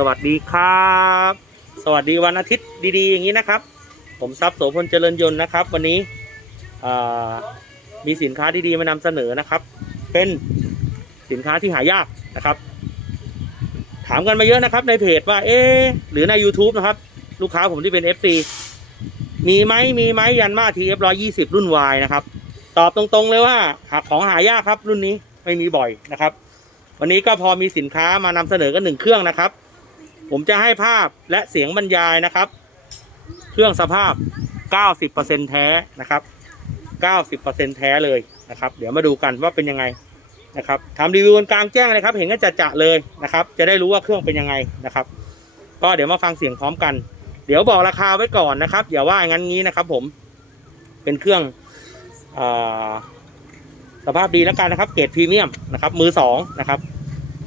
สวัสดีครับ สวัสดีวันอาทิตย์ดีๆ อย่างนี้นะครับ ผมทรัพย์โสพลเจริญยนต์นะครับ วันนี้มีสินค้าดีๆมานำเสนอนะครับ เป็นสินค้าที่หายากนะครับ ถามกันมาเยอะนะครับในเพจว่าเอ๊หรือใน YouTube นะครับ ลูกค้าผมที่เป็น FC มีไหมมีไหมยันมาทีเอฟร้อยยี่สิบรุ่น Y นะครับ ตอบตรงๆเลยว่าหาของหายากครับรุ่นนี้ไม่มีบ่อยนะครับ วันนี้ก็พอมีสินค้ามานำเสนอกันหนึ่งเครื่องนะครับ ผมจะให้ภาพและเสียงบรรยายนะครับ เครื่องสภาพ 90%แท้นะครับ 90%แท้เลยนะครับ เดี๋ยวมาดูกันว่าเป็นยังไงนะครับทำรีวิวกลางแจ้งเลยครับ เห็นกันจะจะเลยนะครับ จะได้รู้ว่าเครื่องเป็นยังไงนะครับ ก็เดี๋ยวมาฟังเสียงพร้อมกัน เดี๋ยวบอกราคาไว้ก่อนนะครับอย่าว่าอย่างนั้นงี้นะครับ ผมเป็นเครื่องอสภาพดีแล้วกันนะครับ เกรดพรีเมียมนะครับ มือสองนะครับ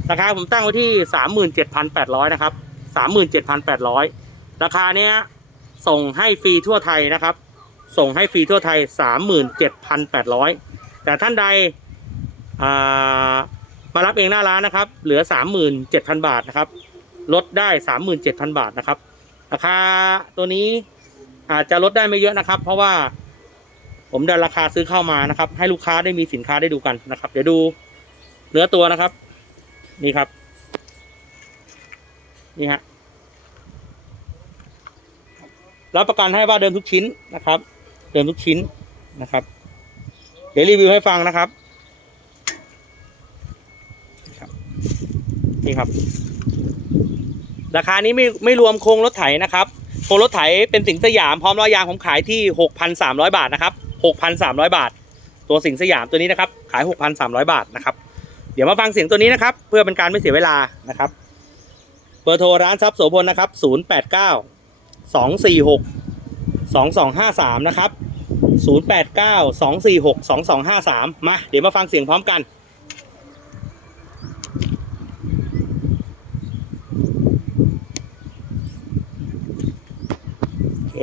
ราคาผมตั้งไว้ที่สามหมื่นเจ็ดพันแปดร้อยนะครับ สามหมื่นเจ็ดพันแปดร้อยราคาเนี้ยส่งให้ฟรีทั่วไทยนะครับ ส่งให้ฟรีทั่วไทยสามหมื่นเจ็ดพันแปดร้อยแต่ท่านใดอ่ามารับเองหน้าร้านนะครับ เหลือสามหมื่นเจ็ดพันบาทนะครับ ลดได้สามหมื่นเจ็ดพันบาทนะครับ ราคาตัวนี้อาจจะลดได้ไม่เยอะนะครับ เพราะว่าผมดันราคาซื้อเข้ามานะครับ ให้ลูกค้าได้มีสินค้าได้ดูกันนะครับ เดี๋ยวดูเนื้อตัวนะครับ นี่ครับ นี่ฮะรับประกันให้ว่าเดิมทุกชิ้นนะครับ เดิมทุกชิ้นนะครับ เดี๋ยวรีวิวให้ฟังนะครับนี่ครับ ราคานี้ไม่ไม่รวมโครงรถไถนะครับ โครงรถไถเป็นสิงสยามพร้อมล้อยางผมขายที่ 6,300 บาทนะครับ 6,300 บาท ตัวสิงสยามตัวนี้นะครับ ขาย 6,300 บาทนะครับ เดี๋ยวมาฟังเสียงตัวนี้นะครับ เพื่อเป็นการไม่เสียเวลานะครับ เบอร์โทรร้านทรัพย์โสพลนะครับ 089 246 2253 นะครับ 089 246 2253 มา เดี๋ยวมาฟังเสียงพร้อมกันโอเค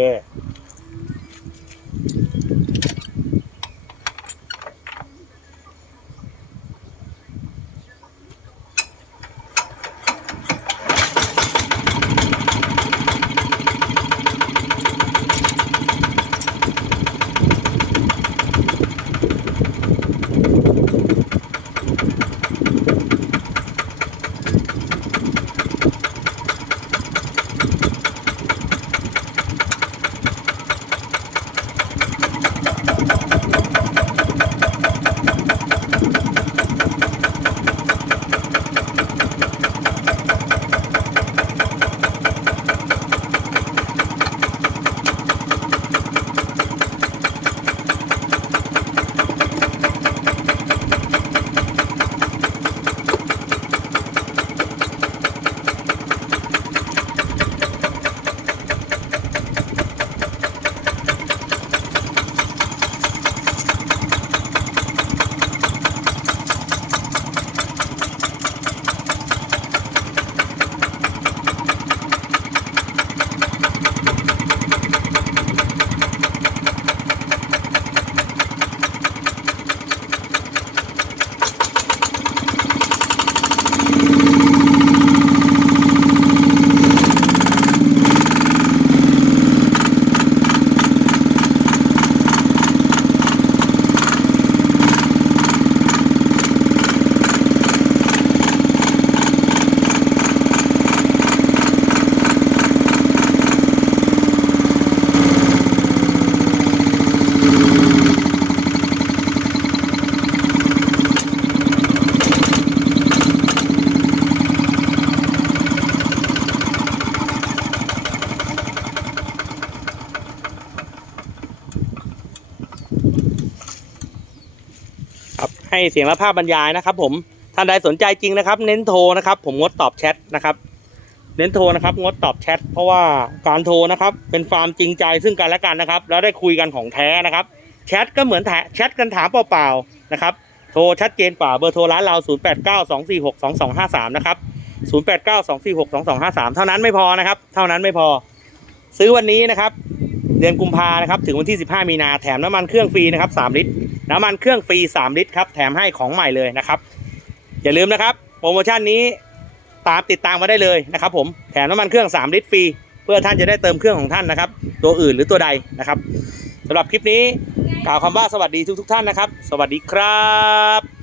ให้เสียงและภาพบรรยายนะครับ ผมท่านใดสนใจจริงนะครับ เน้นโทรนะครับ ผมงดตอบแชทนะครับ เน้นโทรนะครับ งดตอบแชทเพราะว่าการโทรนะครับ เป็นความจริงใจซึ่งกันและกันนะครับ แล้วได้คุยกันของแท้นะครับแชทก็เหมือนแถแชทกันถามเปล่าๆนะครับโทรชัดเจนกว่าเบอร์โทรร้านเรา 0892462253 นะครับ 0892462253 เท่านั้นไม่พอนะครับ เท่านั้นไม่พอ ซื้อวันนี้นะครับ เดือนกุมภานะครับถึงวันที่ 15 มีนาแถมน้ำมันเครื่องฟรีนะครับ 3 ลิตร น้ำมันเครื่องฟรี 3 ลิตรครับแถมให้ของใหม่เลยนะครับ อย่าลืมนะครับ โปรโมชั่นนี้ตามติดตามมาได้เลยนะครับ ผมแถมน้ำมันเครื่อง 3 ลิตรฟรี เพื่อท่านจะได้เติมเครื่องของท่านนะครับ ตัวอื่นหรือตัวใดนะครับสำหรับคลิปนี้กล่าวคำว่าสวัสดีทุกๆท่านนะครับ สวัสดีครับ